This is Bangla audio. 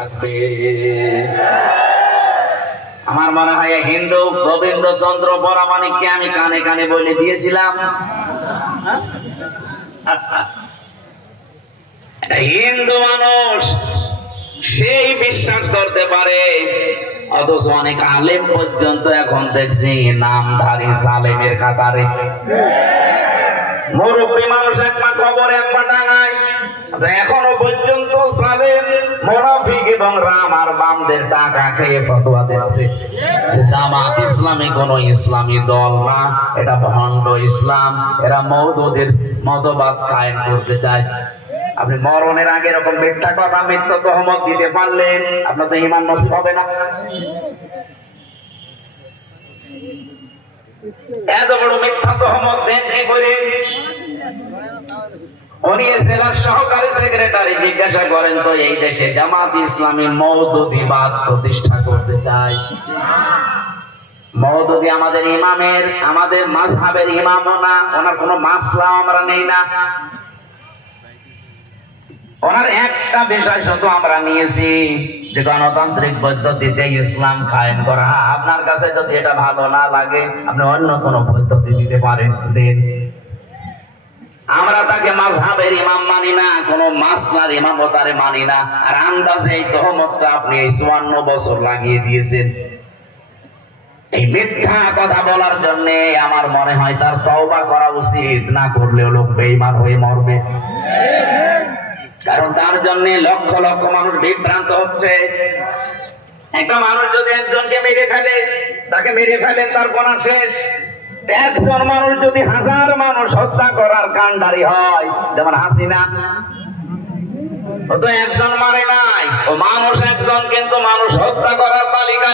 থাকবে। আমার মনে হয় হিন্দু গোবিন্দচন্দ্র বরামানিককে আমি কানে কানে বলে দিয়েছিলাম, হিন্দু মানুষ সেই বিশ্বাস করতে পারে, অথচ অনেক আলেম পর্যন্ত এখন দেখছি নামধারী জালেমের কাতারে। মুরব্বী মানুষ একবার কবর একবার ডাঙায়, এখনো পর্যন্ত জালেম মুনাফিক এবং রাম আর বামদের টাকা খেয়ে ফতোয়া দিচ্ছে যে জামাত ইসলামী কোন ইসলামী দল না, এটা ভণ্ড ইসলাম, এরা মওদুদের মতবাদ কায়েম করতে চায়। আপনি মরণের আগে এরকম মিথ্যা কথা মিথ্যা তহমত দিতে পারলেন, আপনার তো ঈমান নসিব হবে না। এত বড় মিথ্যা তহমত দেন কি করে? উনি জেলার সহকারী সেক্রেটারি, জিজ্ঞাসা করেন তো এই দেশে জামাত ইসলামী মওদুদিবাদ প্রতিষ্ঠা করতে চায়। মওদুদি আমাদের ইমামের, আমাদের মাযহাবের ইমামও না, ওনার কোনো মাসলা আমরা নেই না। ওনার একটা বিষয় শুধু আমরা নিয়েছি যে গণতান্ত্রিক পদ্ধতিতে ইসলাম কায়েম করা। আপনার কাছে যদি এটা ভালো না লাগে আপনি অন্য কোন পদ্ধতি দিতে পারেন, দেন। আমরা তাকে মাযহাবের ইমাম মানি না, কোন মাসলার ইমামতারে মানি না। আর আন্দাজে এই তহমতটা আপনি এই 54 বছর লাগিয়ে দিয়েছেন। এই মিথ্যা কথা বলার জন্য আমার মনে হয় তার তওবা করা উচিত, না করলেও লোক বেঈমান হয়ে মরবে। কারণ তার জন্য লক্ষ লক্ষ মানুষ বিভ্রান্ত হচ্ছে। একটা মানুষ যদি একজনকে মেরে ফেলে, তাকে মেরে ফেলেন, তার গুনাহ শেষ। একজন মানুষ যদি 1000 মানুষ হত্যা করার কাণ্ডারি হয়, যেমন হাসিনা, ও তো একজন মারে নাই, ও মানুষ একজনকে